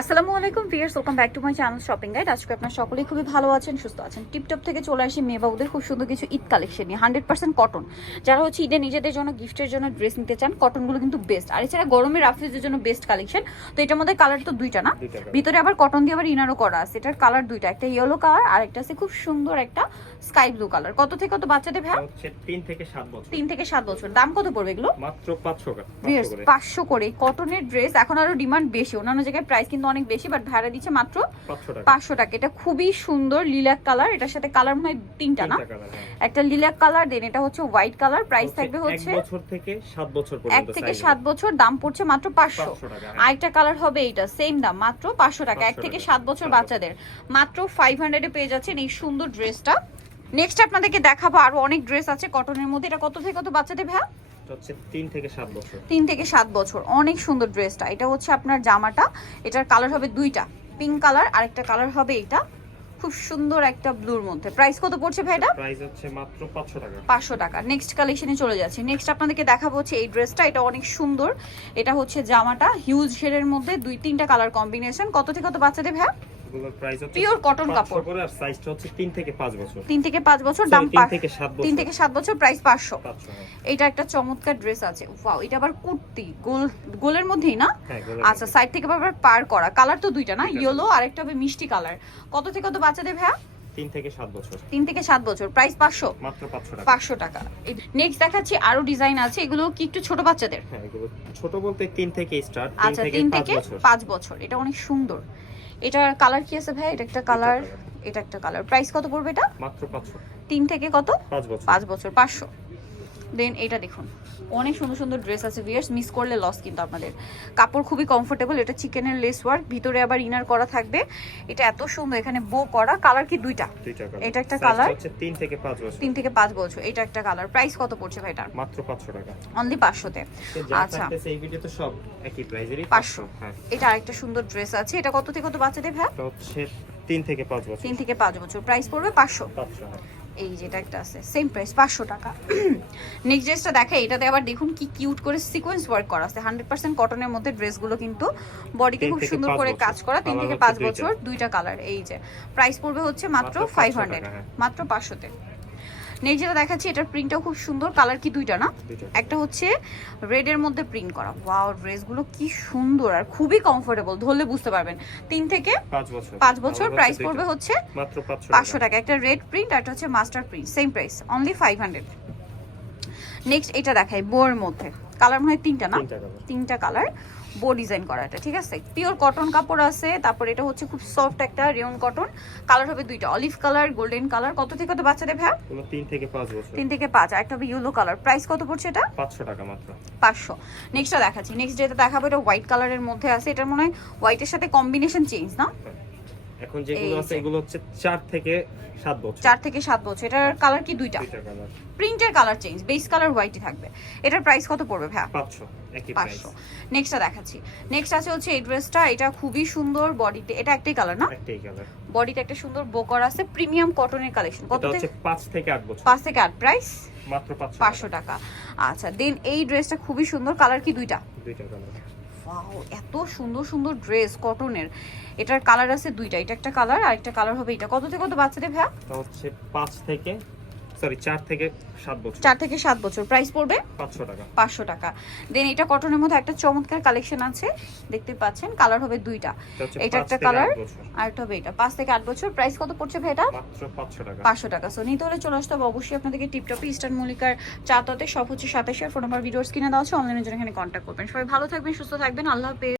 আসসালামু আলাইকুম viewers, welcome back to my channel shopping guide. আজকে আপনারা সকলেই খুবই ভালো আছেন, সুস্থ আছেন। টিপটপ থেকে চলে আসি মেয়ে বাবুদের খুব সুন্দর কিছু ঈদ কালেকশন নিয়ে, 100% কটন। যারা হচ্ছে ঈদে নিজেদের জন্য গিফটের জন্য ড্রেস নিতে চান, কটনগুলো কিন্তু বেস্ট। আর এছাড়া গরমের রাফিউজের জন্য বেস্ট কালেকশন। তো এটার মধ্যে কালার তো দুইটা না, ভিতরে আবার কটন দিয়ে আবার ইনারও করা আছে। এটার কালার দুইটা, একটা ইয়েলো কালার আর একটা আছে খুব সুন্দর একটা স্কাই ব্লু কালার। কত থেকে কত বাচ্চাদের ভাই? 3 থেকে 7 বছর। 3 থেকে 7 বছর। দাম কত পড়বে এগুলো? মাত্র 500 টাকা। 500 করে কটনের ড্রেস। এখন আরো ডিমান্ড বেশি, অন্যান্য জায়গায় প্রাইস কিন্তু অনেক বেশি, বাট ভাড়া দিচ্ছে মাত্র 500 টাকা। এটা খুবই সুন্দর লিলাক কালার, এটার সাথে কালার মনে হয় তিনটা না, একটা লিলাক কালার, দেন এটা হচ্ছে হোয়াইট কালার। প্রাইস থাকবে হচ্ছে 1 বছর থেকে 7 বছর পর্যন্ত। 1 থেকে 7 বছর, দাম পড়ছে মাত্র 500 টাকা। আরেকটা কালার হবে এটা, সেম দাম মাত্র 500 টাকা। 1 থেকে 7 বছর বাচ্চাদের মাত্র 500 এ পেয়ে যাচ্ছেন এই সুন্দর ড্রেসটা। নেক্সট আপনাদেরকে দেখাবো আরো অনেক ড্রেস আছে কটনের মধ্যে। এটা কত থেকে কত বাচ্চাদের ভাই? হচ্ছে 3 থেকে 7 বছর। 3 থেকে 7 বছর। অনেক সুন্দর ড্রেসটা। এটা হচ্ছে আপনার জামাটা, এটার কালার হবে দুইটা, পিঙ্ক কালার আর একটা কালার হবে এটা খুব সুন্দর একটা ব্লুর মধ্যে। প্রাইস কত পড়ছে ভাই এটা? প্রাইস হচ্ছে মাত্র 500 টাকা। 500 টাকা। নেক্সট কালেকশনে চলে যাচ্ছি। নেক্সট আপনাদেরকে দেখাবো হচ্ছে এই ড্রেসটা, এটা অনেক সুন্দর। এটা হচ্ছে জামাটা হিউজ শেডের মধ্যে, 2-3টা কালার কম্বিনেশন। কত থেকে কত বাচ্চাদের ভাই? এগুলোর প্রাইস হচ্ছে পিওর কটন কাপড় করে, আর সাইজটা হচ্ছে 3 থেকে 5 বছর। 3 থেকে 5 বছর, দাম 3 থেকে 7 বছর। 3 থেকে 7 বছর, প্রাইস 500। 500। এটা একটা চমৎকার ড্রেস আছে। ওয়াও, এটা আবার কুর্তি গোলের মধ্যেই না? হ্যাঁ, আচ্ছা, সাইড থেকে আবার পার করা। কালার তো দুইটা না, ইয়েলো আর একটা হবে মিষ্টি কালার। কত থেকে কত বাচ্চাদের ভাই? 3 থেকে 7 বছর। 3 থেকে 7 বছর, প্রাইস 500। মাত্র 500 টাকা। 500 টাকা। নেক্সট দেখাচ্ছি আরো ডিজাইন আছে, এগুলো কি একটু ছোট বাচ্চাদের? হ্যাঁ, এগুলো ছোট বলতে 3 থেকে স্টার্ট। আচ্ছা, 3 থেকে 5 বছর। এটা অনেক সুন্দর। এটার কালার কি আছে ভাই? এটা একটা কালার, এটা একটা কালার। প্রাইস কত পড়বে এটা? মাত্র 500। 3 থেকে কত? 5 বছর। 5 বছর, 500। দেন এটা দেখুন, অনেক সুন্দর সুন্দর ড্রেস আছে ভিউয়ার্স, মিস করলে লস কিন্তু আপনাদের। কাপড় খুবই কমফোর্টেবল। এটা চিকেনের লেস ওয়ার্ক, ভিতরে আবার ইনার করা থাকবে। এটা এত সুন্দর, এখানে বো করা। কালার কি দুইটা? এটা একটা কালার, হচ্ছে 3 থেকে 5 বছর। 3 থেকে 5 বছর। এটা একটা কালার। প্রাইস কত পড়ছে ভাই এটার? মাত্র 500 টাকা। অনলি 500 তে। আচ্ছা, এই ভিডিওতে সব একই প্রাইসেরই 500। হ্যাঁ, এটা আরেকটা সুন্দর ড্রেস আছে। এটা কত থেকে কত বাচ্চাদের ভাই? এটা হচ্ছে 3 থেকে 5 বছর। 3 থেকে 5 বছর। প্রাইস পড়বে 500। 500। এই যেটা একটা আছে সেম প্রাইস 500 টাকা। নেক্সট ড্রেসটা দেখে, এটাতে আবার দেখুন কি কিউট করে সিকোয়েন্স ওয়ার্ক করা আছে। 100% কটনের মধ্যে ড্রেসগুলো কিন্তু বডিতে খুব সুন্দর করে কাজ করা। 3 থেকে 5 বছর, দুইটা কালার। এই যে প্রাইস পড়বে হচ্ছে মাত্র 500, মাত্র 500 তে। নেক্সট যেটা দেখাচ্ছি, এটার প্রিন্টটাও খুব সুন্দর। কালার কি দুইটা না, একটা হচ্ছে রেড এর মধ্যে প্রিন্ট করা। ওয়াও, ড্রেসগুলো কি সুন্দর আর খুবই কমফোর্টেবল, ধরলে বুঝতে পারবেন। 3 থেকে 5 বছর। প্রাইস পড়বে হচ্ছে মাত্র 500 টাকা। একটা রেড প্রিন্ট আর একটা হচ্ছে master print, same price only 500। Next এটা দেখাই বোর মধ্যে, কালার মনে হয় তিনটা না, 3টা কালার, বো ডিজাইন করা। এটা ঠিক আছে, পিওর কটন কাপড় আছে। তারপর এটা হচ্ছে খুব সফট একটা রেয়ন কটন। কালার হবে দুইটা, অলিভ কালার, গোল্ডেন কালার। কত থেকে কত বাচ্চাদের ভাই? 3 থেকে 5 বছর। 3 থেকে 5। আর একটা হবে ইয়েলো কালার। প্রাইস কত পড়ছে এটা? 500 টাকা মাত্র। 500। নেক্সটটা দেখাচ্ছি। নেক্সট যেটা দেখাবো এটা হোয়াইট কালারের মধ্যে আছে। এটার মনে হয় হোয়াইটের সাথে কম্বিনেশন চেঞ্জ না? এখন যেগুলো আছে এগুলো হচ্ছে 4 থেকে 7 বছর। 4 থেকে 7 বছর। এটার কালার কি দুইটা? প্রিন্টের কালার চেঞ্জ, বেস কালার হোয়াইটই থাকবে। এটার প্রাইস কত পড়বে ভাই? 500, একই প্রাইস। 500। নেক্সটটা দেখাচ্ছি। নেক্সট আছে হচ্ছে এই ড্রেসটা, এটা খুবই সুন্দর। বডিতে এটা একটাই কালার না? একটাই কালার। বডিতে একটা সুন্দর বো করা আছে, প্রিমিয়াম কটনের কালেকশন। কত হচ্ছে 5 থেকে 8 বছর। 5 থেকে 8। প্রাইস মাত্র 500 টাকা। আচ্ছা, দেন এই ড্রেসটা খুবই সুন্দর। কালার কি দুইটা? দুইটা কালার। ওয়াও, এত সুন্দর সুন্দর ড্রেস কটনের। এটার কালার আছে দুইটা, এটা একটা কালার আর একটা কালার হবে এটা। কত থেকে কত বাচ্চাদের ভাই? এটা হচ্ছে 4 থেকে 7 বছর। 4 থেকে 7 বছর। প্রাইস পড়বে 500 টাকা। 500 টাকা। দেন এটা কটনের মধ্যে একটা চমৎকার কালেকশন আছে, দেখতে পাচ্ছেন। কালার হবে দুইটা, এটা একটা কালার আর একটা হবে এটা। 5 থেকে 8 বছর। প্রাইস কত পড়ছে ভাই এটা? মাত্র 500 টাকা। 500 টাকা। সো নিতে হলে চলে আসতে হবে অবশ্যই আপনাদেরকে টিপটপে, ইস্টার্ন মল্লিকার চাততে। সব হচ্ছে 27। ফোন নাম্বার ভিডিওস কিনে দেওয়া আছে, অনলাইনের জন্য এখানে কন্ট্যাক্ট করবেন। সবাই ভালো থাকবেন, সুস্থ থাকবেন, আল্লাহ হাফেজ।